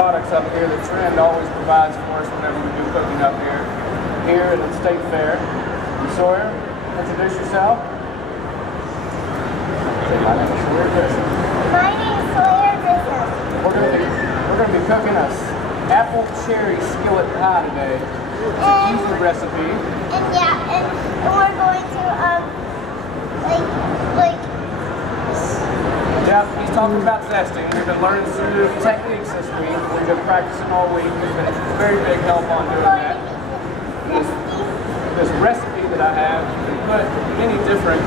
Products up here that Trend always provides for us whenever we do cooking up here at the State Fair. Sawyer, introduce yourself. My name is Sawyer Grissom. My name is Sawyer Grissom. We're going to be cooking a apple cherry skillet pie today. It's an easy recipe. And we're going to Yeah, he's talking about zesting. We've been learning some new techniques this week. We've been practicing all week. We've been very big help on doing that. This recipe that I have, you can put many different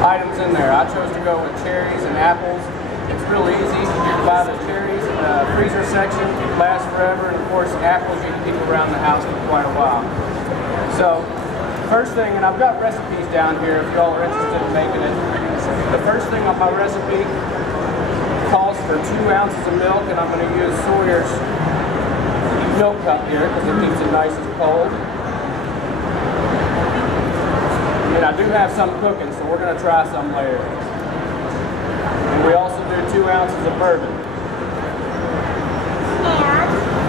items in there. I chose to go with cherries and apples. It's real easy. You can buy the cherries in the freezer section. It lasts forever. And of course, apples you can keep around the house for quite a while. So, first thing, and I've got recipes down here if y'all are interested in making it. The first thing on my recipe calls for 2 ounces of milk, and I'm going to use Sawyer's milk cup here because it keeps it nice and cold. And I do have some cooking, so we're going to try some later. And we also do 2 ounces of bourbon.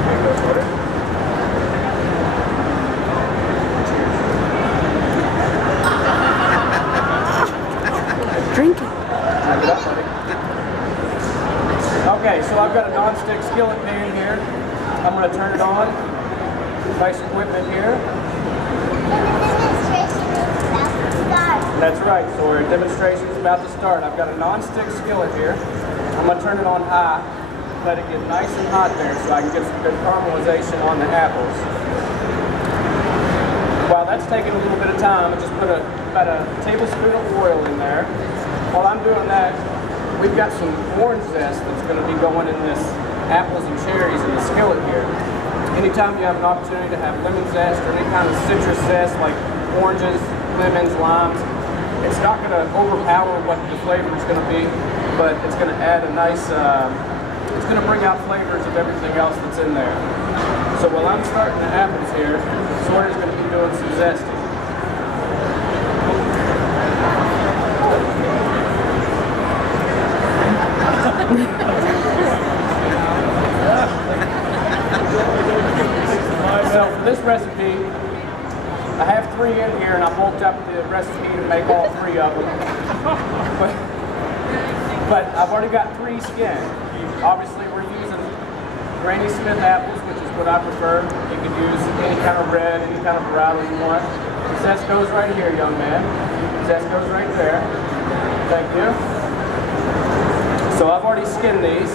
Here you go, Sawyer. Drink it. Okay, so I've got a non-stick skillet pan here. I'm going to turn it on. Nice equipment here. That's right, Sawyer. Demonstration is about to start. I've got a non-stick skillet here. I'm going to turn it on high. Let it get nice and hot there so I can get some good caramelization on the apples. While that's taking a little bit of time, I just put about a tablespoon of oil in there. While I'm doing that, we've got some orange zest that's going to be going in this apples and cherries in the skillet here. Anytime you have an opportunity to have lemon zest or any kind of citrus zest like oranges, lemons, limes, it's not going to overpower what the flavor is going to be, but it's going to add a nice, it's going to bring out flavors of everything else that's in there. So while I'm starting the apples here, Sawyer's going to be doing some zesting. So for this recipe, I have 3 in here and I bulked up the recipe to make all 3 of them. But I've already got 3 skinned. Obviously we're using Granny Smith apples, which is what I prefer. You can use any kind of red, any kind of varietal you want. The zest goes right here, young man. The zest goes right there. Thank you. So I've already skinned these.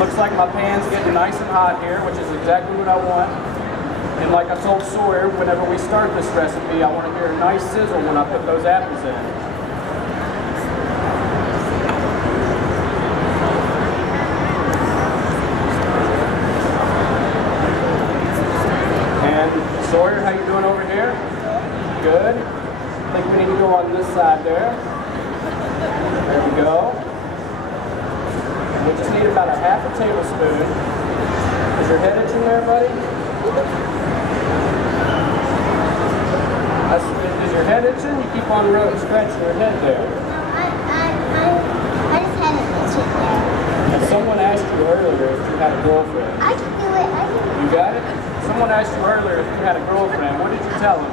Looks like my pan's getting nice and hot here, which is exactly what I want. And like I told Sawyer, whenever we start this recipe, I want to hear a nice sizzle when I put those apples in. And Sawyer, how you doing over here? Good. I think we need to go on this side there. There we go. We just need about a half a tablespoon. Is your head itching there, buddy? Is your head itching? You keep on scratching your head there. I just had an itching there. And someone asked you earlier if you had a girlfriend. I can do it. You got it? Someone asked you earlier if you had a girlfriend. What did you tell them?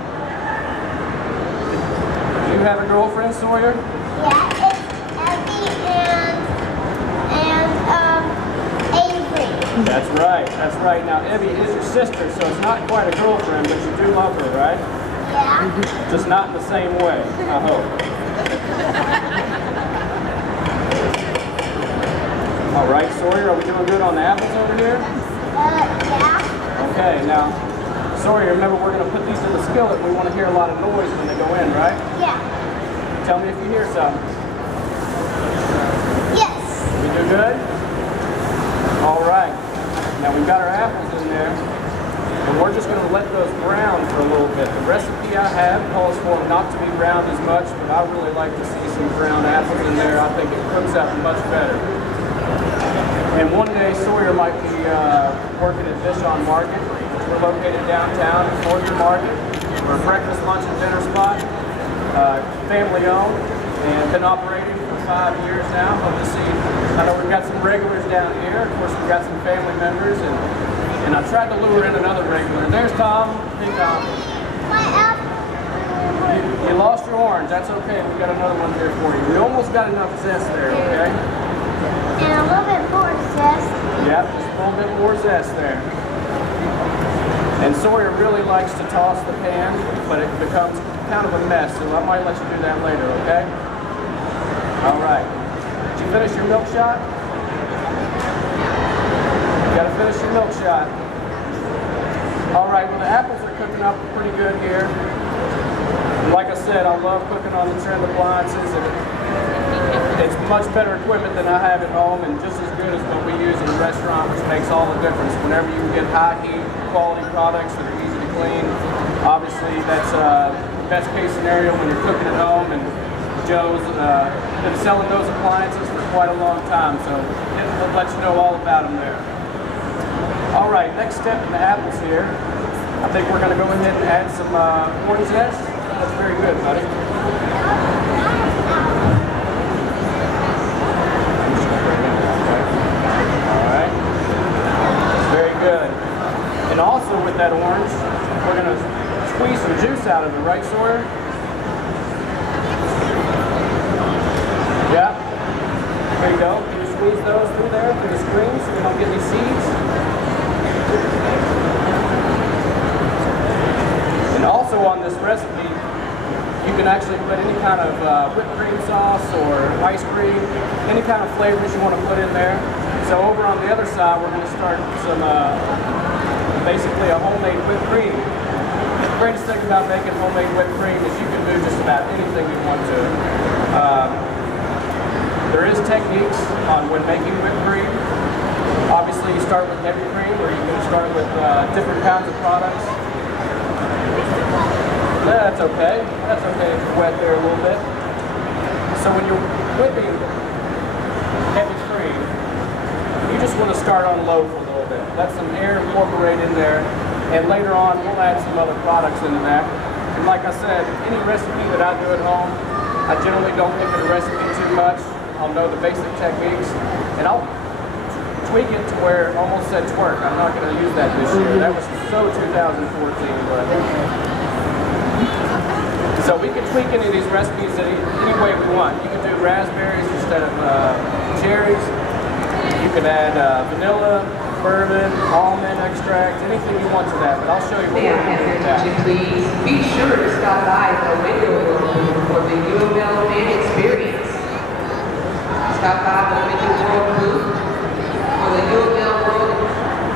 Do you have a girlfriend, Sawyer? Yeah, it's Abby and Avery. That's right. That's right. Now, Evie is your sister, so it's not quite a girlfriend, but you do love her, right? Yeah. Just not in the same way, I hope. All right, Sawyer, are we doing good on the apples over here? Yeah. Okay, now, Sawyer, remember we're going to put these in the skillet. We want to hear a lot of noise when they go in, right? Yeah. Tell me if you hear something. Yes. We do good? All right. Now we've got our apples in there, and we're just going to let those brown for a little bit. The recipe I have calls for them not to be browned as much, but I really like to see some brown apples in there. I think it cooks out much better. And one day Sawyer might be working at Vishon Market. We're located downtown at Sawyer Market. We're a breakfast, lunch, and dinner spot. Family owned and been operating for 5 years now. Hope to see. I know we've got some regulars down here. Of course, we've got some family members, and I tried to lure in another regular. There's Tom. Hey, Tom. You lost your orange. That's okay. We've got another one here for you. We almost got enough zest there, okay? And a little bit more zest. Yep, just a little bit more zest there. And Sawyer really likes to toss the pan, but it becomes kind of a mess, so I might let you do that later, okay? All right. Did you finish your milk shot? You gotta finish your milk shot. All right, well the apples are cooking up pretty good here. And like I said, I love cooking on the Trend appliances, and it's much better equipment than I have at home, and just as good as what we use in the restaurant, which makes all the difference. Whenever you can get high heat, quality products that are easy to clean, obviously that's best case scenario when you're cooking at home. And Joe's been selling those appliances for quite a long time, so we'll let you know all about them there. All right, next step in the apples here. I think we're going to go ahead and add some orange zest. That's very good, buddy. All right, very good. And also with that orange, we're going to squeeze some juice out of it, right, Sawyer? Yeah. There you go. Can you squeeze those through there, through the screen, so we don't get any seeds? And also on this recipe, you can actually put any kind of whipped cream sauce or ice cream, any kind of flavors you want to put in there. So over on the other side, we're going to start some, basically a homemade whipped cream. The greatest thing about making homemade whipped cream is you can do just about anything you want to. There is techniques on when making whipped cream. Obviously you start with heavy cream, or you can start with different kinds of products. That's okay. That's okay if it's wet there a little bit. So when you're whipping heavy cream, you just want to start on low for a little bit. Let some air incorporate in there, and later on we'll add some other products into that. And like I said, any recipe that I do at home, I generally don't look at a recipe too much. I'll know the basic techniques, and I'll tweak it to where it almost said twerk. I'm not going to use that this year. That was so 2014, but... So we can tweak any of these recipes any way we want. You can do raspberries instead of cherries. You can add vanilla, bourbon, almond extract, anything you want to that. But I'll show you what we're going to do with that. Please be sure to stop by the window room for the U of L fan experience. Stop by the window world booth for the U of L world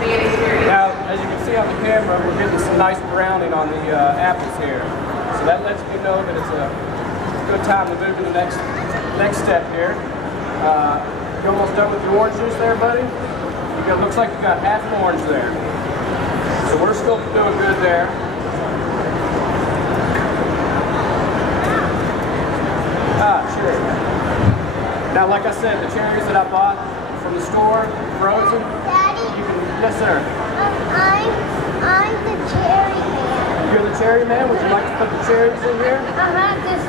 fan experience. Now, as you can see on the camera, we're getting some nice browning on the apples here. So that lets me know that it's a good time to move to the next step here. You almost done with your orange juice there, buddy? Looks like you got half an orange there. So we're still doing good there. Cherry. Now, like I said, the cherries that I bought from the store, frozen. Daddy? Yes, sir. I'm the cherry man. You're the cherry man? Would you like to put the cherries in here? Just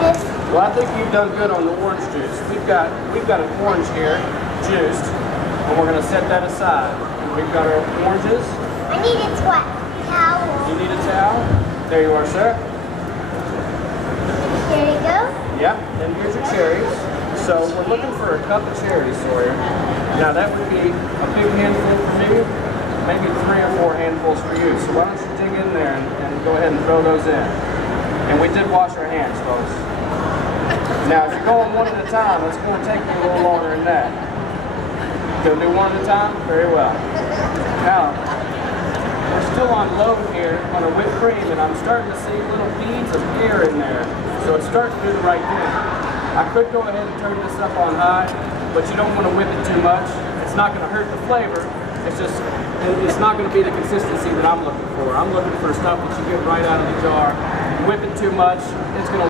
this. Well, I think you've done good on the orange juice. We've got an orange here, juiced, and we're going to set that aside. We've got our oranges. I need a towel. You need a towel? There you are, sir. There you go. Yeah, and here's your cherries. So we're looking for a cup of cherries, Sawyer. Now that would be a big handful for me, maybe 3 or 4 handfuls for you. So why don't you dig in there and go ahead and throw those in. And we did wash our hands, folks. Now if you're going one at a time, it's going to take you a little longer than that. Gonna do one at a time? Very well. Now, we're still on low here on our whipped cream, and I'm starting to see little beads of air in there. So it's starting to do the right thing. I could go ahead and turn this up on high, but you don't want to whip it too much. It's not going to hurt the flavor. It's not going to be the consistency that I'm looking for. I'm looking for stuff that you get right out of the jar. Whip it too much, it's going to